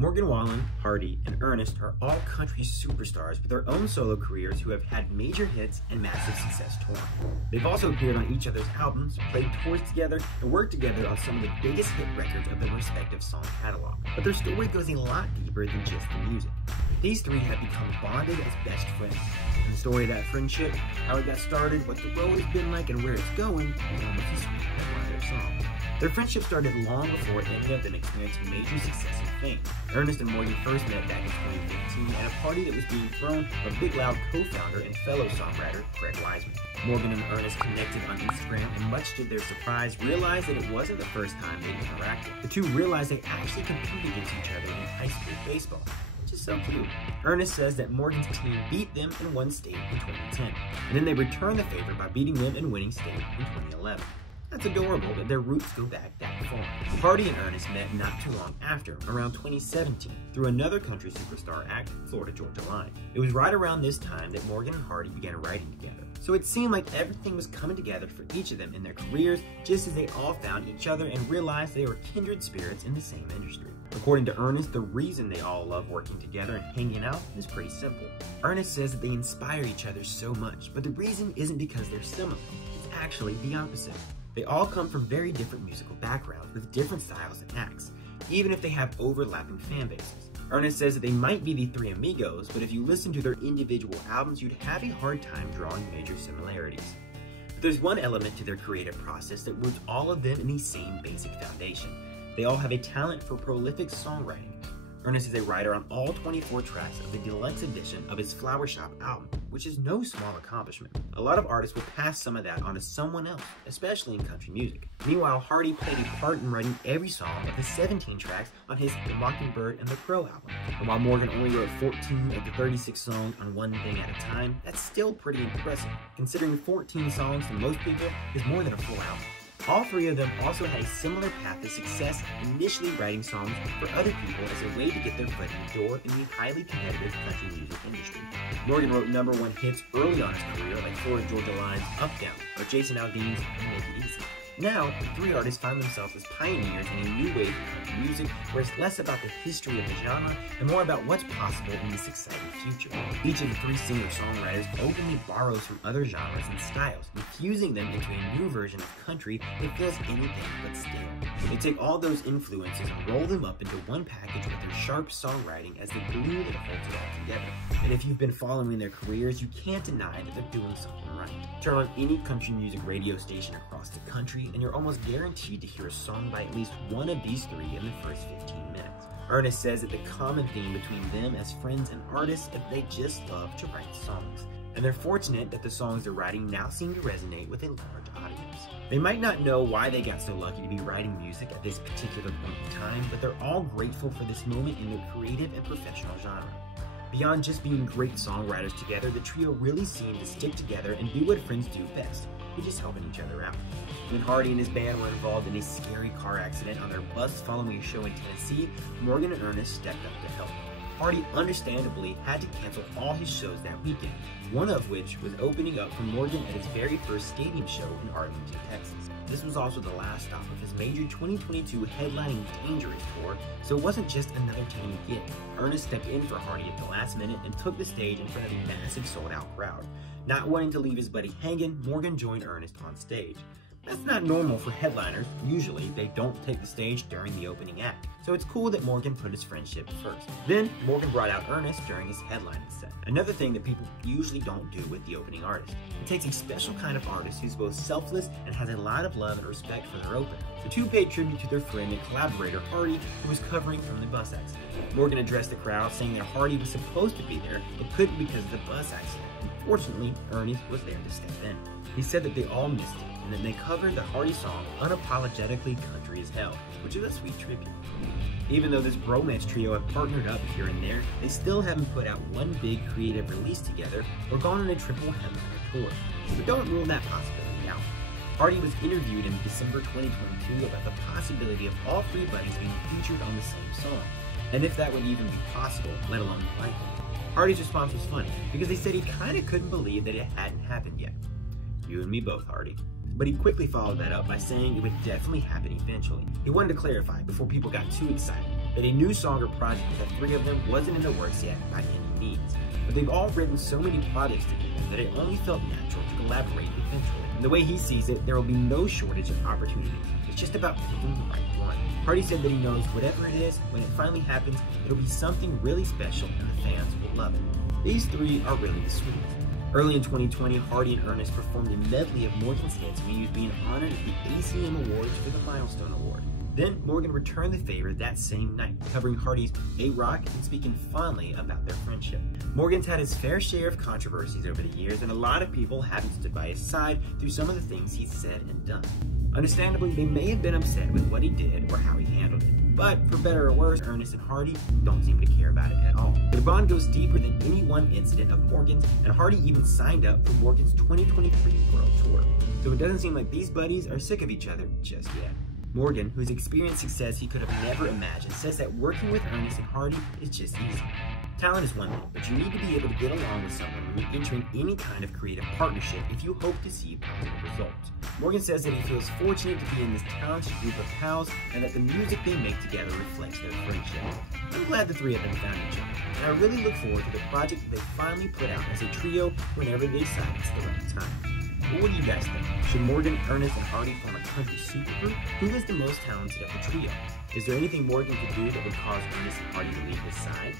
Morgan Wallen, Hardy, and Ernest are all country superstars with their own solo careers who have had major hits and massive success touring. They've also appeared on each other's albums, played tours together, and worked together on some of the biggest hit records of their respective song catalog. But their story goes a lot deeper than just the music. These three have become bonded as best friends. And the story of that friendship, how it got started, what the road has been like, and where it's going, is almost as sweet as one of their songs. Their friendship started long before any of them experiencing major success and fame. Ernest and Morgan first met back in 2015 at a party that was being thrown by Big Loud co-founder and fellow songwriter Greg Wiseman. Morgan and Ernest connected on Instagram and much to their surprise realized that it wasn't the first time they'd interacted. The two realized they actually competed against each other in high school baseball, which is so cute. Ernest says that Morgan's team beat them in one state in 2010, and then they returned the favor by beating them in winning state in 2011. That's adorable that their roots go back that far. Hardy and Ernest met not too long after, around 2017, through another country superstar act, Florida Georgia Line. It was right around this time that Morgan and Hardy began writing together. So it seemed like everything was coming together for each of them in their careers, just as they all found each other and realized they were kindred spirits in the same industry. According to Ernest, the reason they all love working together and hanging out is pretty simple. Ernest says that they inspire each other so much, but the reason isn't because they're similar. It's actually the opposite. They all come from very different musical backgrounds with different styles and acts, even if they have overlapping fan bases. Ernest says that they might be the three amigos, but if you listen to their individual albums, you'd have a hard time drawing major similarities. But there's one element to their creative process that roots all of them in the same basic foundation. They all have a talent for prolific songwriting. Ernest is a writer on all 24 tracks of the deluxe edition of his Flower Shop album, which is no small accomplishment. A lot of artists will pass some of that on to someone else, especially in country music. Meanwhile, Hardy played a part in writing every song of the 17 tracks on his The Mockingbird and the Crow album. And while Morgan only wrote 14 of the 36 songs on one thing at a time, that's still pretty impressive, considering 14 songs to most people is more than a full album. All three of them also had a similar path to success, initially writing songs for other people as a way to get their foot in the door in the highly competitive country music industry. Morgan wrote #1 hits early on his career like Florida Georgia Line's Up Down, or Jason Aldean's Make It Easy. Now, the three artists find themselves as pioneers in a new wave of country music where it's less about the history of the genre and more about what's possible in this exciting future. Each of the three singer-songwriters openly borrows from other genres and styles, infusing them into a new version of country that feels anything but stale. They take all those influences and roll them up into one package with their sharp songwriting as the glue that holds it all together. And if you've been following their careers, you can't deny that they're doing something right. Turn on any country music radio station across the country and you're almost guaranteed to hear a song by at least one of these three in the first 15 minutes. Ernest says that the common theme between them as friends and artists is that they just love to write songs. And they're fortunate that the songs they're writing now seem to resonate with a large audience. They might not know why they got so lucky to be writing music at this particular point in time, but they're all grateful for this moment in their creative and professional genre. Beyond just being great songwriters together, the trio really seem to stick together and do what friends do best, which is helping each other out. When Hardy and his band were involved in a scary car accident on their bus following a show in Tennessee, Morgan and Ernest stepped up to help. Hardy understandably had to cancel all his shows that weekend, one of which was opening up for Morgan at his very first stadium show in Arlington, Texas. This was also the last stop of his major 2022 headlining Dangerous tour, so it wasn't just an entertaining gig. Ernest stepped in for Hardy at the last minute and took the stage in front of a massive sold-out crowd. Not wanting to leave his buddy hanging, Morgan joined Ernest on stage. That's not normal for headliners. Usually, they don't take the stage during the opening act, so it's cool that Morgan put his friendship first. Then, Morgan brought out Ernest during his headlining set. Another thing that people usually don't do with the opening artist. It takes a special kind of artist who's both selfless and has a lot of love and respect for their opener. The two paid tribute to their friend and collaborator, Hardy, who was covering from the bus accident. Morgan addressed the crowd, saying that Hardy was supposed to be there, but couldn't because of the bus accident. Fortunately, Ernest was there to step in. He said that they all missed him, and then they covered the Hardy song Unapologetically Country as Hell, which is a sweet tribute. Even though this bromance trio have partnered up here and there, they still haven't put out one big creative release together or gone on a triple headliner tour. But don't rule that possibility out. Hardy was interviewed in December 2022 about the possibility of all three buddies being featured on the same song, and if that would even be possible, let alone likely. Hardy's response was funny, because they said he kinda couldn't believe that it hadn't happened yet. You and me both, Hardy. But he quickly followed that up by saying it would definitely happen eventually. He wanted to clarify before people got too excited. that a new song or project with the three of them wasn't in the works yet by any means. But they've all written so many projects together that it only felt natural to collaborate eventually. And the way he sees it, there will be no shortage of opportunities. It's just about picking the right one. Hardy said that he knows whatever it is, when it finally happens, it'll be something really special and the fans will love it. These three are really the sweetest. Early in 2020, Hardy and Ernest performed a medley of Morgan's hits when he was being honored at the ACM Awards for the Milestone Award. Then Morgan returned the favor that same night, covering Hardy's A-Rock and speaking fondly about their friendship. Morgan's had his fair share of controversies over the years, and a lot of people haven't stood by his side through some of the things he's said and done. Understandably, they may have been upset with what he did or how he handled it. But for better or worse, Ernest and Hardy don't seem to care about it at all. Their bond goes deeper than any one incident of Morgan's, and Hardy even signed up for Morgan's 2023 World Tour. So it doesn't seem like these buddies are sick of each other just yet. Morgan, who's experienced success he could have never imagined, says that working with Ernest and Hardy is just easy. Talent is one thing, but you need to be able to get along with someone when you're entering any kind of creative partnership if you hope to see positive results. Morgan says that he feels fortunate to be in this talented group of pals and that the music they make together reflects their friendship. I'm glad the three of them found each other, and I really look forward to the project that they finally put out as a trio whenever they decide it's the right time. But what do you guys think? Should Morgan, Ernest, and Hardy form a country supergroup? Who is the most talented of the trio? Is there anything Morgan could do that would cause Ernest and Hardy to leave his side?